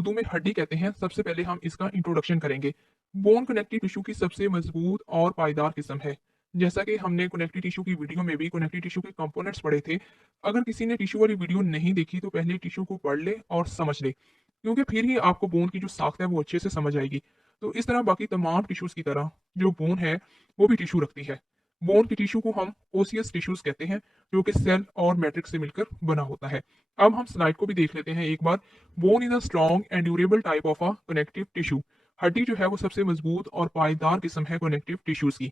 उर्दू में हड्डी कहते हैं। सबसे पहले हम इसका इंट्रोडक्शन करेंगे। बोन कनेक्टिव टिश्यू की सबसे मजबूत और पायदार किस्म है। जैसा कि हमने कनेक्टिव टिश्यू की वीडियो में भी कनेक्टिव टिश्यू के कंपोनेंट्स पढ़े थे। अगर किसी ने टिश्यू वाली वीडियो नहीं देखी तो पहले टिश्यू को पढ़ ले और समझ ले, क्योंकि फिर ही आपको बोन की जो साख्त है वो अच्छे से समझ आएगी। तो इस तरह बाकी तमाम टिश्यूज की तरह जो बोन है वो भी टिश्यू रखती है। बोन की टिश्यू को हम ओसियस टिश्यूज कहते हैं, जो कि सेल और मैट्रिक्स से मिलकर बना होता है। अब हम स्लाइड को भी देख लेते हैं एक बार। Bone is a strong and durable type of a connective tissue. हड्डी जो है वो सबसे मजबूत और पायदार किस्म है कनेक्टिव टिश्यूज की।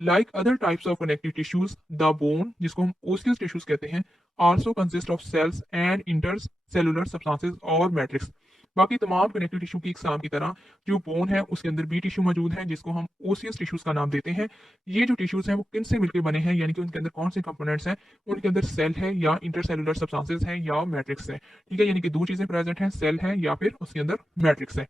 Like other types of connective tissues, the bone, जिसको हम ओसियस टिश्यूज कहते हैं, also consist of cells and intercellular substances और मैट्रिक्स। बाकी तमाम कनेक्टिव टिश्यू की एग्जाम की तरह जो बोन है उसके अंदर भी टिश्यू मौजूद है, जिसको हम ओसियस टिश्यूज का नाम देते हैं। ये जो टिश्यूज हैं वो किन से मिलकर बने हैं, यानी कि उनके अंदर कौन से कंपोनेंट्स हैं। उनके अंदर सेल है या इंटरसेलुलर सब्सटेंसेस हैं या मैट्रिक्स है। ठीक है, यानी कि दो चीजें प्रेजेंट हैं, सेल है या फिर उसके अंदर मैट्रिक्स है।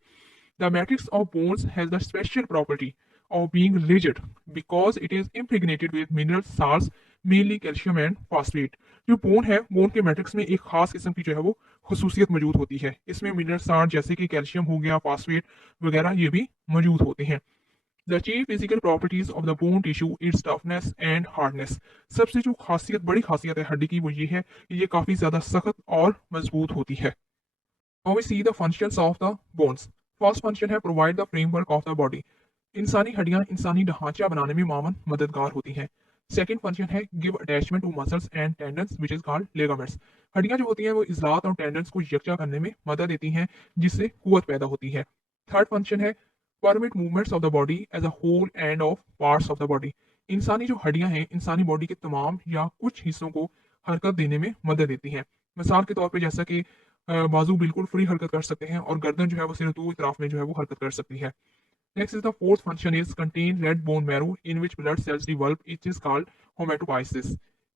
The matrix of bones has the special property of being rigid because it is impregnated with mineral salts, mainly calcium and phosphate. जो बोन है, बोन के मैट्रिक्स में एक खास किस्म की जो है वो खसूसियत मौजूद होती है। इसमें मिनरल साल्ट जैसे कि कैल्शियम हो गया, फास्फेट वगैरह ये भी मौजूद होते हैं। The chief physical properties of the bone tissue is toughness and hardness. सबसे जो खासियत, बड़ी खासियत है हड्डी की, वो ये है कि ये काफी ज्यादा सख्त और मजबूत होती है। Now we see the functions of the bones. First function है provide the framework of the body. इंसानी हड्डियां इंसानी ढांचा बनाने में मामून मददगार होती हैं। सेकंड फंक्शन है give attachment to muscles and tendons which is called ligaments. हड्डियां जो होती हैं वो इजलात और टेंडन्स को यकजा करने में मदद देती हैं, जिससे कुवत पैदा होती है। थर्ड फंक्शन है permit movements of the body as a whole and of parts of the body. इंसानी जो हड्डियां हैं इंसानी बॉडी के तमाम या कुछ हिस्सों को हरकत देने में मदद देती हैं। मिसाल के तौर पे जैसा कि बाजू बिल्कुल फ्री हरकत कर सकते हैं और गर्दन जो है वो सिर्फ दो तरफ में जो है वो हरकत कर सकती है। Next is the fourth function is contain red bone marrow in which blood cells develop. It is called hematopoiesis.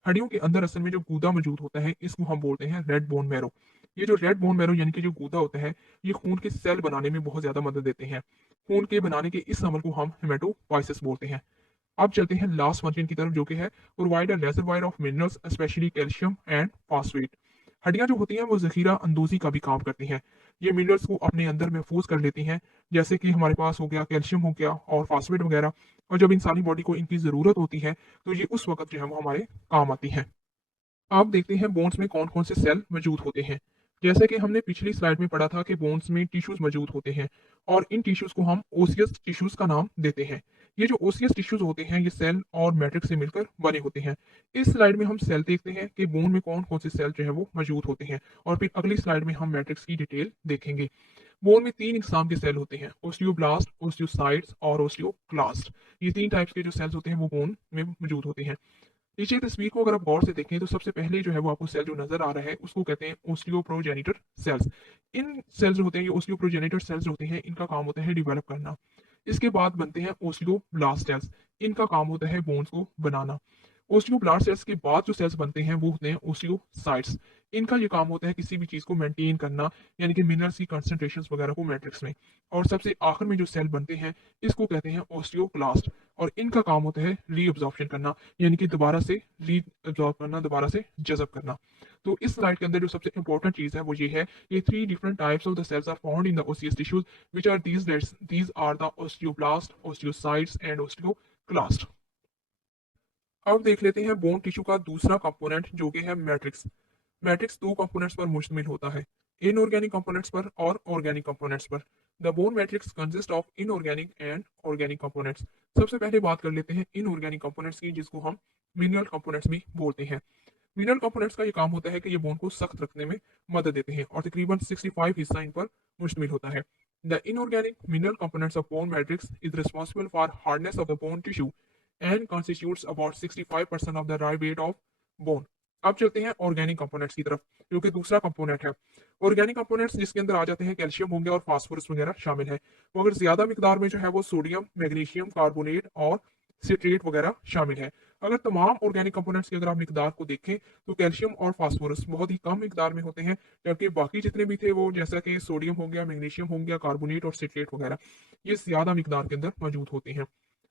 हड्डियों के अंदर असल में जो गूदा मौजूद होता है इसको हम बोलते हैं रेड बोन मैरो। ये जो रेड बोन मैरो यानी कि जो गूदा होता है, ये खून के सेल बनाने में बहुत ज्यादा मदद देते हैं। खून के बनाने के इस अमल को हम हेमेटोपाइसिस बोलते हैं। अब चलते हैं लास्ट फंक्शन की तरफ, जो कि है provide a reservoir of minerals specially calcium and phosphate. हड्डियां जो होती हैं वो जखीरा अंदोजी का भी काम करती हैं। ये मिनरल्स को अपने अंदर महफूज कर लेती हैं, जैसे कि हमारे पास हो गया कैल्शियम हो गया और फॉस्फेट वगैरह। और जब इंसानी बॉडी को इनकी ज़रूरत होती है तो ये उस वक्त जो है वो हमारे काम आती हैं। अब देखते हैं बोन्स में कौन कौन से सेल मौजूद होते हैं। जैसे कि हमने पिछली स्लाइड में पढ़ा था कि बोन्स में टिश्यूज मौजूद होते हैं और इन टिश्यूज को हम ओसियस टिश्यूज का नाम देते हैं। ये जो ओसियस टिश्यूज होते हैं ये सेल और मैट्रिक्स से मिलकर बने होते हैं। इस स्लाइड में हम सेल देखते हैं कि बोन में कौन कौन से सेल जो है वो मौजूद होते हैं, और फिर अगली स्लाइड में हम मैट्रिक्स की डिटेल देखेंगे। बोन में तीन इकसाम के सेल होते हैं, ओस्टियोब्लास्ट, ओस्टियोसाइट्स और ओस्टियोक्लास्ट। ये तीन टाइप्स के जो सेल्स होते हैं वो बोन में मौजूद होते हैं। नीचे तस्वीर को अगर आप गौर से देखें तो सबसे पहले जो है वो आपको सेल जो नजर आ रहा है उसको कहते हैं ओस्टियोप्रोजेनिटर सेल्स। इन सेल्स जो होते हैं, ये ओस्टियोप्रोजेनिटर सेल्स होते हैं, इनका काम होता है डिवेलप करना। इसके बाद बनते हैं ओस्टियोब्लास्ट सेल्स। इनका काम होता है बोन्स को बनाना। ओस्टियोब्लास्ट सेल्स के बाद जो सेल्स बनते हैं वो होते हैं ओस्टियोसाइट्स। इनका ये काम होता है किसी भी चीज को मेंटेन करना, यानी कि मिनरल्स की कंसंट्रेशंस वगैरह को मैट्रिक्स में। और सबसे आखिर में जो सेल बनते हैं इसको कहते हैं ओस्टियोक्लास्ट, और इनका काम होता है रीअब्जॉर्प्शन करना, यानी कि दोबारा से रीअब्जॉर्ब करना, दोबारा से जज़ब करना। तो इस स्लाइड के अंदर जो सबसे इंपॉर्टेंट चीज है वो ये है, ये three different types of the cells are found in the osseous tissues which are these are the osteoblast, osteocytes and osteoclast. अब देख लेते हैं बोन टिश्यू का दूसरा कंपोनेंट, जो कि है मैट्रिक्स। मैट्रिक्स दो कंपोनेंट्स पर मुश्तमिल होता है, इनऑर्गेनिक कंपोनेंट्स पर और ऑर्गेनिक कंपोनेंट्स पर। The bone matrix consist of inorganic and organic components. सबसे पहले बात कर लेते हैं इनऑर्गेनिक कंपोनेंट्स की, जिसको हम मिनरल कंपोनेंट्स भी बोलते हैं। मिनरल कंपोनेंट्स का ये काम होता है कि ये बोन को सख्त रखने में मदद देते हैं और तकरीबन 65 हिस्सा इन पर मुश्तमिल होता है। The inorganic mineral components of bone matrix is responsible for hardness of the bone tissue and constitutes about 65% of the raw weight of bone. अब चलते हैं ऑर्गेनिक कंपोनेंट्स की तरफ, जो कि दूसरा कंपोनेंट है। ऑर्गेनिक कंपोनेंट्स जिसके अंदर आ जाते हैं कैल्शियम होंगे और फास्फोरस वगैरह शामिल है। वो अगर ज्यादा मिकदार में जो है वो सोडियम, मैग्नीशियम कार्बोनेट और सिट्रेट वगैरह शामिल है। अगर तमाम ऑर्गेनिक कंपोनेंट्स की अगर आप मिकदार को देखें तो कैल्शियम और फास्फोरस बहुत ही कम मिकदार में होते हैं, जबकि बाकी जितने भी थे वो जैसा कि सोडियम हो गया, मैग्नीशियम हो गया, कार्बोनेट और सिट्रेट वगैरह, ये ज्यादा मिकदार के अंदर मौजूद होते हैं।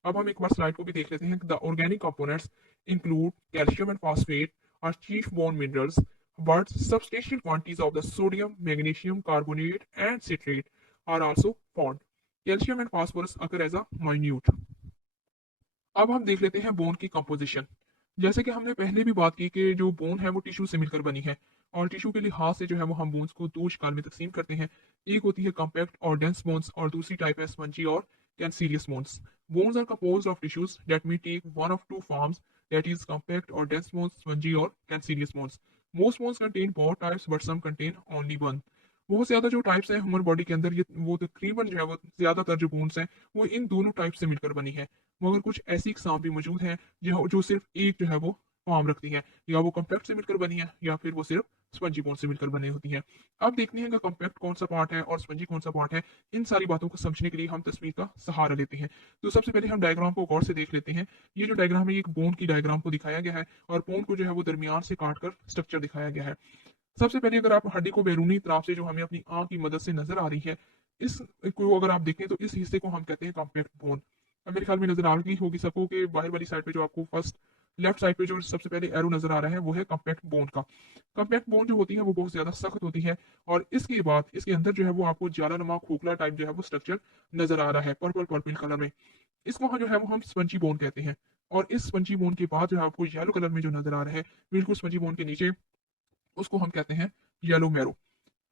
अब हम एक बार स्लाइड को भी देख लेते हैं। The organic components include calcium and phosphate are chief bone minerals. but substantial quantities of the sodium, magnesium carbonate, and citrate are also found. Calcium and phosphorus occur as a minute. अब हम देख लेते हैं bone की composition. जैसे कि हमने पहले भी बात की कि जो बोन है वो टिश्यू से मिलकर बनी है और टिश्यू के लिहाज से जो है वो हम बोन्स को दो शिकार में तकसीम करते हैं। एक होती है कॉम्पैक्ट और डेंस बोन्स और दूसरी टाइप है स्पंजी और cancellous bones. Bones are composed of tissues that may take one of two forms, that is compact और डेंस बोन्स, स्पंजी और cancellous bones. Most bones contain both types but some contain only one. बहुत ज्यादा जो types हैं human body के अंदर, ये वो तकरीबन जो है वो ज्यादातर जो बोन्स हैं वो इन दोनों टाइप से मिलकर बनी है। मगर कुछ ऐसी इकसाम भी मौजूद हैं जो सिर्फ एक जो है वो फॉर्म रखती हैं, या वो कॉम्पैक्ट से मिलकर बनी है या फिर वो सिर्फ स्पंजी बोन से मिलकर बनी होती हैं। अब देखते हैं कि कॉम्पैक्ट कौन सा पार्ट है और स्पंजी कौन सा पार्ट है। इन सारी बातों को समझने के लिए हम तस्वीर का सहारा लेते हैं। तो सबसे पहले हम डायग्राम को गौर से देख लेते हैं। ये जो डायग्राम है ये एक बोन की डायग्राम को दिखाया गया है और बोन को जो है वो दरमियान से काट कर स्ट्रक्चर दिखाया गया है। सबसे पहले अगर आप हड्डी को बैरूनी तरफ से जो हमें अपनी आंख की मदद से नजर आ रही है, इस को अगर आप देखें तो इस हिस्से को हम कहते हैं कॉम्पैक्ट बोन। अब मेरे ख्याल में नजर आ रही होगी सबको कि बाहर वाली साइड पे जो आपको फर्स्ट लेफ्ट साइड पे जो सबसे पहले एरो नजर आ रहा है वो है कॉम्पैक्ट बोन का। कॉम्पैक्ट बोन जो होती है वो बहुत ज्यादा सख्त होती है और इसके बाद इसके अंदर जो है वो आपको ज्वालानुमा खोखला टाइप जो है वो स्ट्रक्चर नजर आ रहा है पर्पल पर्पल कलर में। इसको जो है वो हम स्पंजी बोन कहते हैं। और इस स्पंजी बोन के बाद जो है आपको येलो कलर में जो नजर आ रहा है बिल्कुल स्पंजी बोन के नीचे, उसको हम कहते हैं येलो मैरो।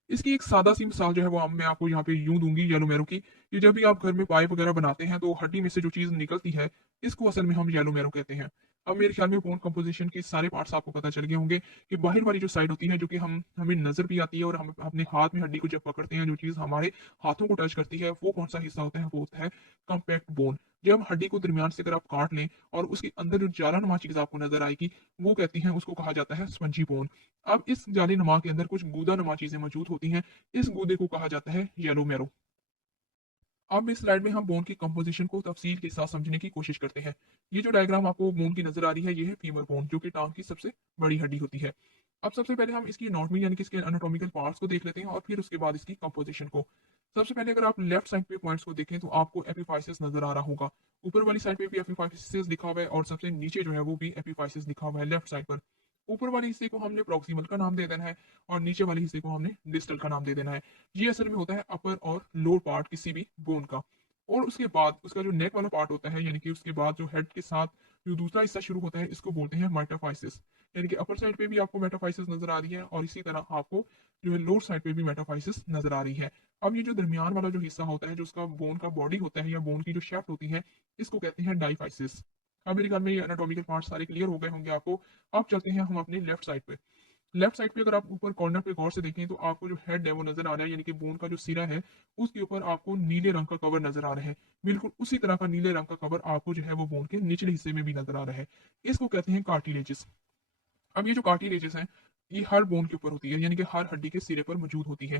इसकी एक सादा सी मिसाल जो है वो मैं आपको यहाँ पे यूं दूंगी येलो मैरो की, कि जब भी आप घर में पाइप वगैरह बनाते हैं तो हड्डी में से जो चीज निकलती है इसको असल में हम येलो मैरो कहते हैं। अब मेरे ख्याल में बोन कंपोजिशन के सारे पार्ट्स आपको पता चल गए होंगे कि बाहर वाली जो साइड होती है जो कि हम हमें नजर भी आती है और हम अपने हाथ में हड्डी को जब पकड़ते हैं जो चीज हमारे हाथों को टच करती है वो कौन सा हिस्सा होता है, वो होता है कॉम्पैक्ट बोन। जब हड्डी को दरमियान से अगर आप काट लें और उसके अंदर जो जालानुमा चीज आपको नजर आएगी वो कहती हैं, उसको कहा जाता है स्पंजी बोन। अब इस जाली नुमा के अंदर कुछ गूदा नुमा चीजें मौजूद होती हैं, इस गूदे को कहा जाता है येलो मैरो। अब इस स्लाइड में हम बोन की कंपोजिशन को तफसील के साथ समझने की कोशिश करते हैं। ये जो डायग्राम आपको बोन की नजर आ रही है ये है फीमर बोन जो कि टांग की सबसे बड़ी हड्डी होती है। अब सबसे पहले हम इसकी एनाटॉमी यानी कि इसके एनाटॉमिकल पार्ट्स को देख लेते हैं और फिर उसके बाद इसकी कंपोजिशन को। सबसे पहले अगर आप लेफ्ट साइड पे पॉइंट्स को देखें तो आपको एपिफाइसिस नजर आ रहा होगा। ऊपर वाली साइड पे भी एपिफाइसिस लिखा हुआ है और सबसे नीचे जो है वो भी एपिफाइसिस लिखा हुआ है लेफ्ट साइड पर। ऊपर वाले हिस्से को हमने प्रॉक्सिमल का नाम दे देना है और नीचे वाले हिस्से को हमने डिस्टल का नाम दे देना है। ये असल में होता है अपर और लोअर पार्ट किसी भी बोन का। और उसके बाद उसका जो नेक वाला पार्ट होता है यानी कि उसके बाद जो हेड के साथ जो दूसरा हिस्सा शुरू होता है इसको बोलते हैं मेटाफाइसिस। यानी कि अपर साइड पे भी आपको मेटाफाइसिस नजर आ रही है और इसी तरह आपको जो है लोअर साइड पे भी मेटाफाइसिस नजर आ रही है। अब ये जो दरमियान वाला जो हिस्सा होता है जो उसका बोन का बॉडी होता है या बोन की जो शेफ्ट होती है इसको कहते हैं डाइफाइसिस। अब मेरे ख्याल में ये एनाटॉमिकल पार्ट सारे क्लियर हो गए होंगे आपको। अब चलते हैं हम अपने लेफ्ट साइड पे। लेफ्ट साइड पे अगर आप ऊपर कॉर्नर पे गौर से देखें तो आपको जो हेड है वो नजर आ रहा है यानी कि बोन का जो सिरा है उसके ऊपर आपको नीले रंग का कवर नजर आ रहा है। बिल्कुल उसी तरह का नीले रंग का कवर आपको जो है वो बोन के निचले हिस्से में भी नजर आ रहा है। इसको कहते हैं कार्टिलेजेस। अब ये जो कार्टिलेजेस हैं ये हर बोन के ऊपर होती है यानी कि हर हड्डी के सिरे पर मौजूद होती है।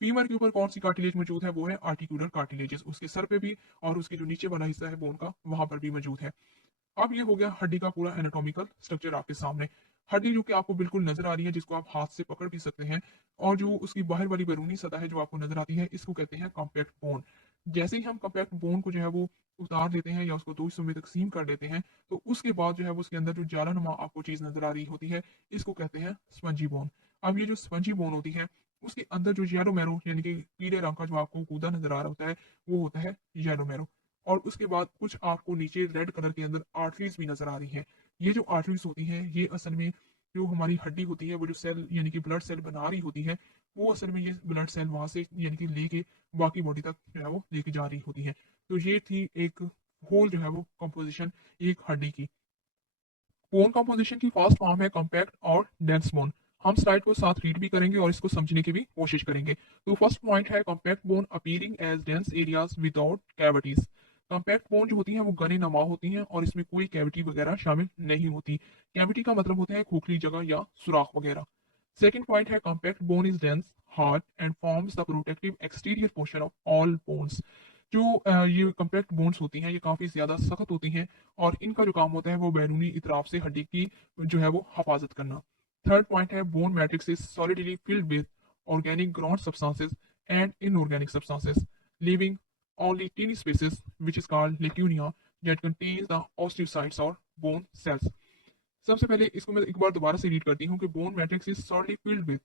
फीमर के ऊपर कौन सी कार्टिलेज मौजूद है, वो है आर्टिकुलर कार्टिलेजेस, उसके सर पे भी और उसके जो नीचे वाला हिस्सा है बोन का वहां पर भी मौजूद है। अब ये हो गया हड्डी का पूरा एनाटॉमिकल स्ट्रक्चर आपके सामने। हड्डी जो कि आपको बिल्कुल नजर आ रही है जिसको आप हाथ से पकड़ भी सकते हैं और जो उसकी बाहर वाली बैरूनी सतह है जो आपको नजर आती है इसको कहते हैं कॉम्पैक्ट बोन। जैसे ही हम कॉम्पैक्ट बोन को जो है वो उतार देते हैं या उसको दो हिस्सों में तकसीम कर देते हैं तो उसके बाद जो है वो उसके अंदर जो जालानुमा आपको चीज नजर आ रही होती है इसको कहते हैं स्पंजी बोन। अब ये जो स्पंजी बोन होती है उसके अंदर जो येलो मैरो यानी कि पीले रंग का जो आपको कूदा नजर आ रहा होता है वो होता है येलो मैरो। और उसके बाद कुछ आपको नीचे रेड कलर के अंदर आर्टरीज भी नजर आ रही हैं। ये जो आर्टरीज होती हैं ये असल में जो हमारी हड्डी होती है वो जो सेल यानी कि ब्लड सेल बना रही होती है वो असल में ये ब्लड सेल वहां से यानी कि लेके बाकी बॉडी तक जो है वो लेके जा रही होती है। तो ये थी एक होल जो है वो कंपोजिशन एक हड्डी की। बोन कंपोजिशन की फर्स्ट फॉर्म है कॉम्पैक्ट और डेंस बोन। हम स्लाइड को साथ रीड भी करेंगे और इसको समझने की भी कोशिश करेंगे। तो फर्स्ट पॉइंट है compact bone appearing as dense areas without cavities. Compact bone जो होती हैं वो गने नमा होती हैं और इसमें कोई कैविटी वगैरह शामिल नहीं होती। कैविटी का मतलब होता है खोखली जगह या सुराख वगैरह। सेकेंड पॉइंट है compact bone is dense hard and forms the protective exterior portion of all bones. जो ये कॉम्पैक्ट बोन्स होती हैं ये काफी ज्यादा सख्त होती हैं और इनका जो काम होता है वो बैरूनी इतराफ से हड्डी की जो है वो हिफाजत करना। थर्ड पॉइंट है bone matrix is solidly filled with organic ground substances and inorganic substances, leaving only teeny spaces which is called lacunae that contains the osteocytes or bone cells. सबसे पहले इसको मैं एक बार दोबारा से रीड करती हूँ कि bone matrix is solidly filled with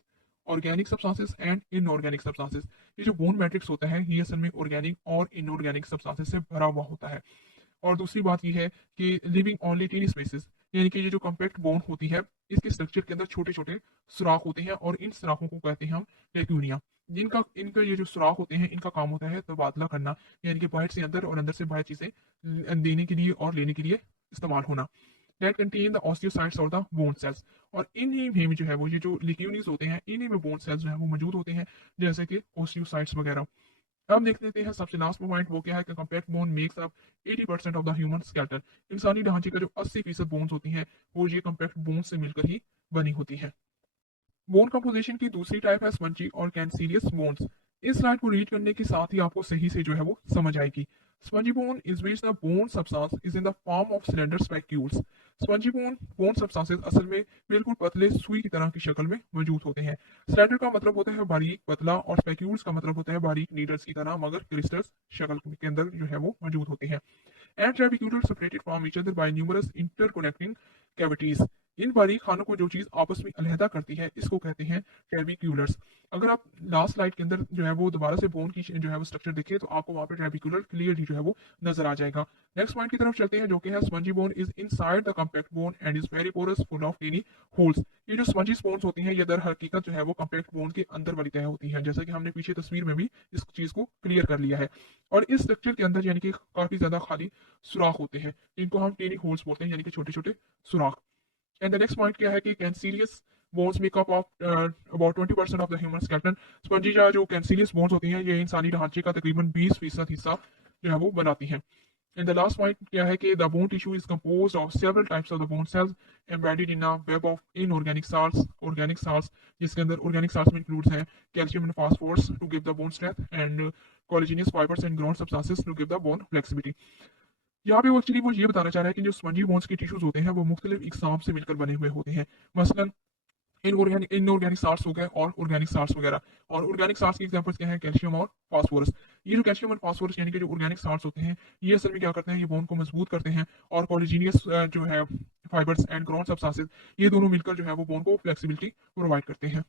organic substances and inorganic substances. ये जो बोन मैट्रिक्स होता है ये असल में ऑर्गेनिक और इनऑर्गेनिक सब्सटेंसेस से भरा हुआ होता है। और दूसरी बात ये है कि लिविंग ऑनली टीनी स्पेसिस, यानी कि ये जो कॉम्पैक्ट बोन होती है इसके स्ट्रक्चर के अंदर छोटे छोटे सुराख होते हैं और इन सुराखों को कहते हैं हम लेक्यूनिया। जिनका इनका ये जो सुराख होते हैं इनका काम होता है तबादला करना, यानी कि बाहर से अंदर और अंदर से बाहर चीजें देने के लिए और लेने के लिए इस्तेमाल होना। दैट कंटेन द ऑस्टियोसाइट्स और द बोन सेल्स। और इन्हीं में जो है वो ये जो लिक्यूनिस होते हैं इन्हीं में बोन सेल्स जो है वो मौजूद होते हैं, जैसे कि ऑस्टियोसाइट्स वगैरह। अब देख लेते हैं सबसे लास्ट पॉइंट, वो क्या है कि compact bone makes up 80% of the human skeleton. इंसानी ढांचे का जो 80% बोन्स होती हैं वो ये कॉम्पैक्ट बोन से मिलकर ही बनी होती है। बोन कंपोजिशन की दूसरी टाइप है स्पंजी और कैंसिलियस बोन्स। इस स्लाइड को रीड करने के साथ ही आपको सही से जो है वो समझ आएगी। Spongy bone is which the bone substance is in the form of cylinder spicules. Spongy bone substances असल में बिल्कुल पतले सुई की तरह की शक्ल में मौजूद होते हैं। सिलेंडर का मतलब होता है बारीक पतला और स्पैक्यूल्स का मतलब होता है बारीक नीडल्स की तरह मगर क्रिस्टल्स शक्ल के अंदर जो है वो मौजूद होते हैं। And trabecular separated from each other by numerous interconnecting cavities. इन बारीक खानों को जो चीज आपस में अलहदा करती है इसको कहते हैं ट्रेबिक्यूलर्स। अगर आप लास्ट स्लाइड के अंदर जो है वो दोबारा से बोन की जो है वो स्ट्रक्चर देखें तो आपको वहां पे ट्रेबिक्यूलर क्लियरली जो है वो नजर आ जाएगा। नेक्स्ट पॉइंट की तरफ चलते हैं जो कि है spongy bone is inside the compact bone and is very porous full of tiny holes. ये जो स्पंजी बोन्स होती हैं ये दर हकीकत जो है वो कॉम्पैक्ट बोन के अंदर वाली तय होती है, जैसा कि हमने पीछे तस्वीर में भी इस चीज को क्लियर कर लिया है। और इस स्ट्रक्चर के अंदर यानी कि काफी ज्यादा खाली सुराख होते हैं जिनको हम टेनी होल्स बोलते हैं, यानी कि छोटे छोटे सुराख। एंड द नेक्स्ट पॉइंट क्या है कि cancellous bones make up of about 20% of the human skeleton. Spongy जो कैंसिलियस बोन्स होती हैं ये इंसानी ढांचे का तकरीबन 20% हिस्सा जो है वो बनाती हैं। एंड द लास्ट पॉइंट क्या है कि the bone tissue is composed of several types of the bone cells embedded in a web of inorganic salts, organic salts, जिसके अंदर ऑर्गेनिक साल्ट्स में इंक्लूड्स हैं calcium and phosphorus to give the bone strength and collagenous fibres and ground substances to give the bone flexibility. यहाँ पे वो actually वो ये बताना चाह रहा है कि जो स्पंजी बोन्स के टिश्यूज होते हैं वो मुख्तलिफ इकसाम से मिलकर बने हुए होते हैं। मसलन इनऑर्गेनिक साल्ट्स हो गए और ऑर्गेनिक साल्ट्स वगैरह। और ऑर्गेनिक साल्ट्स की एग्जांपल्स क्या है, कैल्शियम और फास्फोरस। ये जो कैल्शियम और फास्फोरस यानी कि जो ऑर्गेनिक साल्ट्स होते हैं ये असल में क्या करते हैं, ये बोन को मजबूत करते हैं। और कोलेजिनियस जो है फाइबर्स एंड ग्राउंड सब्सटेंसेस ये दोनों मिलकर जो है वो बोन को फ्लेक्सिबिलिटी प्रोवाइड करते हैं।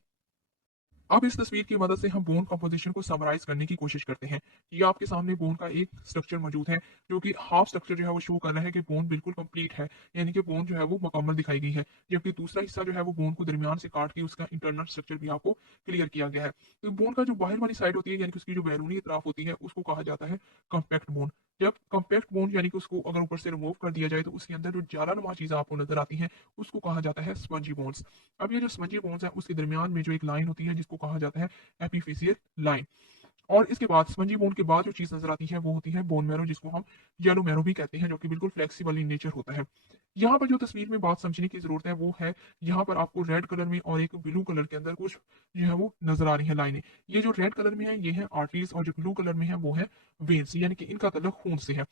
अब इस तस्वीर की मदद से हम बोन कंपोजिशन को समराइज करने की कोशिश करते हैं। ये आपके सामने बोन का एक स्ट्रक्चर मौजूद है जो कि हाफ स्ट्रक्चर जो है वो शो कर रहा है कि बोन बिल्कुल कंप्लीट है, यानी कि बोन जो है वो मुकम्मल दिखाई गई है। जबकि दूसरा हिस्सा जो है वो बोन को दरमियान से काट के उसका इंटरनल स्ट्रक्चर भी आपको क्लियर किया गया है। तो बोन का जो बाहर वाली साइड होती है यानी कि उसकी जो बैरूनी इतराफ होती है उसको कहा जाता है कॉम्पैक्ट बोन। जब कॉम्पैक्ट बोन यानी कि उसको अगर ऊपर से रिमूव कर दिया जाए तो उसके अंदर जो जालानुमा चीजें आपको नजर आती हैं उसको कहा जाता है स्पंजी बोन्स। अब ये जो स्पंजी बोन्स है उसके दरमियान में जो एक लाइन होती है जिसको कहा जाता है एपिफिशियल लाइन। और इसके बाद स्पंजी बोन के बाद जो चीज नजर आती है वो होती है बोन मैरो, जिसको हम येलो मैरो भी कहते हैं, जो कि बिल्कुल फ्लेक्सिबल इन नेचर होता है। यहाँ पर जो तस्वीर में बात समझने की जरूरत है वो है, यहाँ पर आपको रेड कलर में और एक ब्लू कलर के अंदर कुछ जो है वो नजर आ रही है लाइनें। ये जो रेड कलर में है ये है आर्टरीज और जो ब्लू कलर में है वो है वेन्स, यानी कि इनका ताल्लुक खून से है।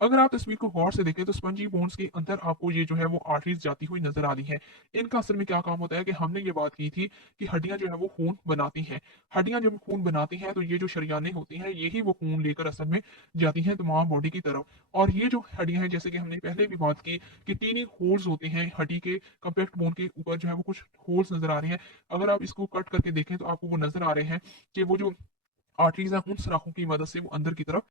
अगर आप तस्वीर को गौर से देखें तो स्पंजी बोन्स के अंदर आपको ये जो है वो आर्टरीज जाती हुई नजर आ रही है। इनका असल में क्या काम होता है कि हमने ये बात की थी कि हड्डियां जो है वो खून बनाती हैं। हड्डियां जब खून बनाती हैं तो ये जो शरियानें होती हैं यही वो खून लेकर असल में जाती हैं तमाम बॉडी की तरफ। और ये जो हड्डियां हैं जैसे कि हमने पहले भी बात की कि तीन ही होल्स होते हैं हड्डी के, कॉम्पैक्ट बोन के ऊपर जो है वो कुछ होल्स नजर आ रहे हैं। अगर आप इसको कट करके देखें तो आपको वो नजर आ रहे हैं कि वो जो आर्टरीज हैं उन सुराखों की मदद से वो अंदर की तरफ